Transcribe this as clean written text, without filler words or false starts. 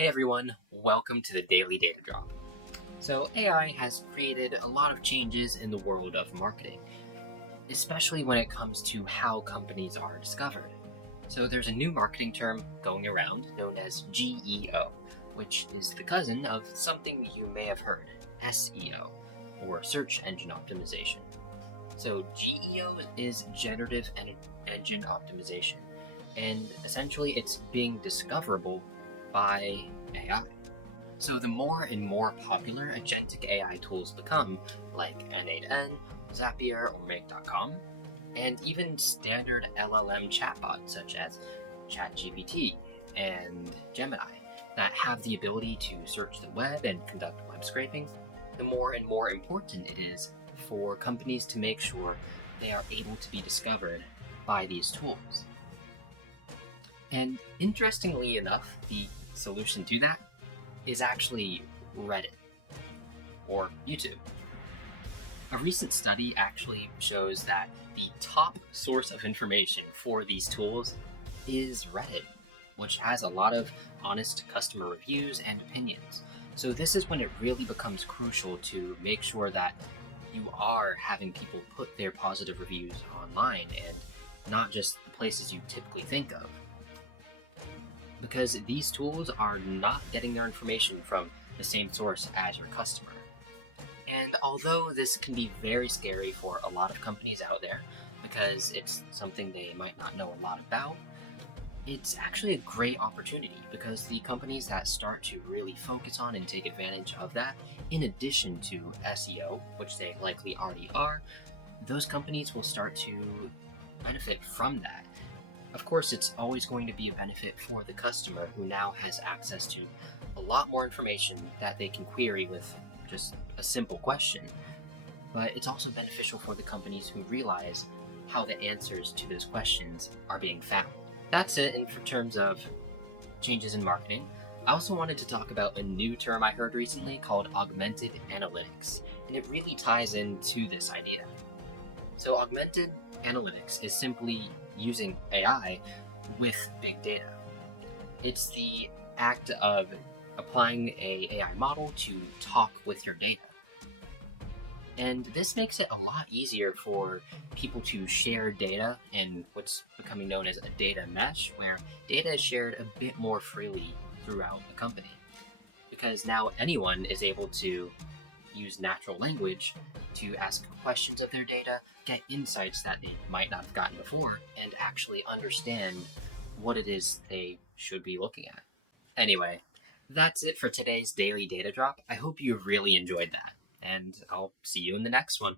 Hey everyone, welcome to the Daily Data Drop. So AI has created a lot of changes in the world of marketing, especially when it comes to how companies are discovered. So there's a new marketing term going around known as GEO, which is the cousin of something you may have heard, SEO, or Search Engine Optimization. So GEO is Generative Engine Optimization, and essentially it's being discoverable by AI. So the more and more popular agentic AI tools become, like N8N, Zapier, or Make.com, and even standard LLM chatbots such as ChatGPT and Gemini that have the ability to search the web and conduct web scraping, the more and more important it is for companies to make sure they are able to be discovered by these tools. And interestingly enough, the solution to that is actually Reddit or YouTube. A recent study actually shows that the top source of information for these tools is Reddit, which has a lot of honest customer reviews and opinions. So this is when it really becomes crucial to make sure that you are having people put their positive reviews online and not just the places you typically think of. Because these tools are not getting their information from the same source as your customer. And although this can be very scary for a lot of companies out there, because it's something they might not know a lot about, it's actually a great opportunity because the companies that start to really focus on and take advantage of that, in addition to SEO, which they likely already are, those companies will start to benefit from that. Of course, it's always going to be a benefit for the customer who now has access to a lot more information that they can query with just a simple question. But it's also beneficial for the companies who realize how the answers to those questions are being found. That's it in terms of changes in marketing. I also wanted to talk about a new term I heard recently called Augmented Analytics, and it really ties into this idea. So Augmented Analytics is simply using AI with big data. It's the act of applying an AI model to talk with your data. And this makes it a lot easier for people to share data in what's becoming known as a data mesh, where data is shared a bit more freely throughout the company. Because now anyone is able to use natural language to ask questions of their data, get insights that they might not have gotten before, and actually understand what it is they should be looking at. Anyway, that's it for today's Daily Data Drop. I hope you really enjoyed that, and I'll see you in the next one.